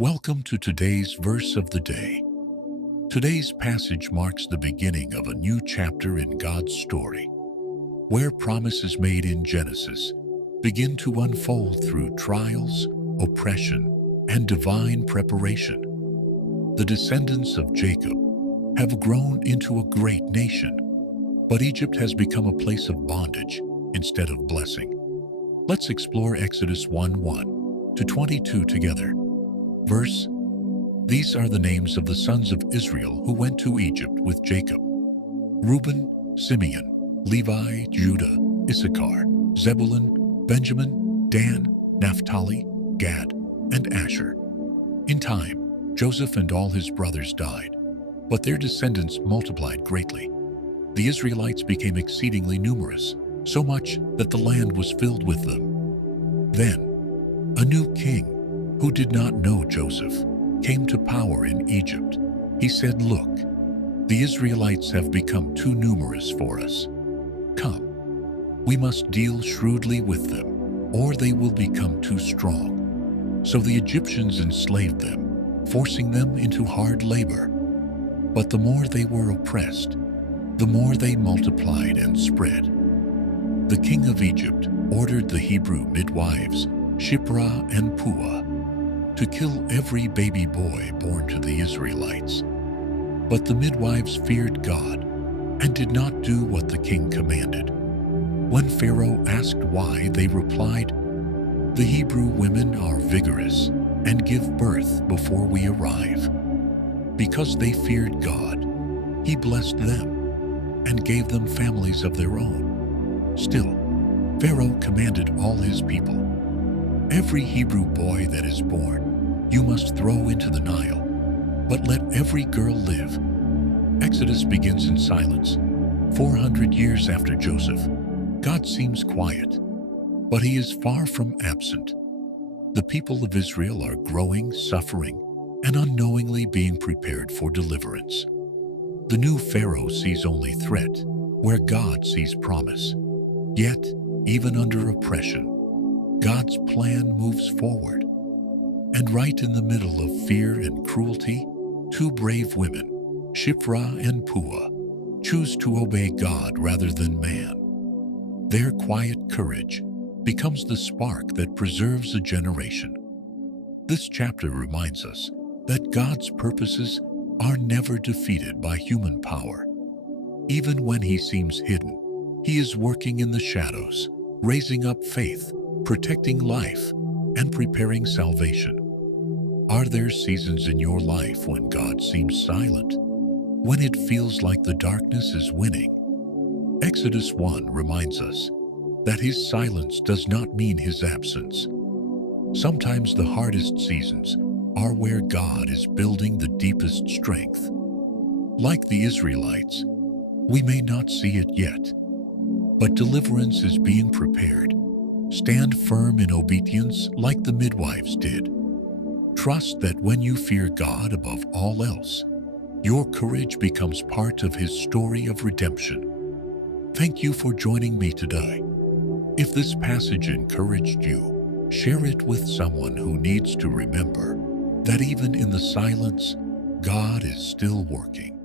Welcome to today's verse of the day. Today's passage marks the beginning of a new chapter in God's story, where promises made in Genesis begin to unfold through trials, oppression, and divine preparation. The descendants of Jacob have grown into a great nation, but Egypt has become a place of bondage instead of blessing. Let's explore Exodus 1:1 to 22 together. Verse: These are the names of the sons of Israel who went to Egypt with Jacob: Reuben, Simeon, Levi, Judah, Issachar, Zebulun, Benjamin, Dan, Naphtali, Gad, and Asher. In time, Joseph and all his brothers died, but their descendants multiplied greatly. The Israelites became exceedingly numerous, so much that the land was filled with them. Then, a new king, who did not know Joseph, came to power in Egypt. He said, "Look, the Israelites have become too numerous for us. Come, we must deal shrewdly with them, or they will become too strong." So the Egyptians enslaved them, forcing them into hard labor. But the more they were oppressed, the more they multiplied and spread. The king of Egypt ordered the Hebrew midwives, Shiphrah and Puah, to kill every baby boy born to the Israelites. But the midwives feared God and did not do what the king commanded. When Pharaoh asked why, they replied, "The Hebrew women are vigorous and give birth before we arrive." Because they feared God, he blessed them and gave them families of their own. Still, Pharaoh commanded all his people, "Every Hebrew boy that is born you must throw into the Nile, but let every girl live." Exodus begins in silence. 400 years after Joseph, God seems quiet, but he is far from absent. The people of Israel are growing, suffering, and unknowingly being prepared for deliverance. The new Pharaoh sees only threat, where God sees promise. Yet, even under oppression, God's plan moves forward. And right in the middle of fear and cruelty, two brave women, Shiphrah and Puah, choose to obey God rather than man. Their quiet courage becomes the spark that preserves a generation. This chapter reminds us that God's purposes are never defeated by human power. Even when he seems hidden, he is working in the shadows, raising up faith, protecting life, and preparing salvation. Are there seasons in your life when God seems silent, when it feels like the darkness is winning? Exodus 1 reminds us that his silence does not mean his absence. Sometimes the hardest seasons are where God is building the deepest strength. Like the Israelites, we may not see it yet, but deliverance is being prepared. Stand firm in obedience like the midwives did. Trust that when you fear God above all else, your courage becomes part of his story of redemption. Thank you for joining me today. If this passage encouraged you, share it with someone who needs to remember that even in the silence, God is still working.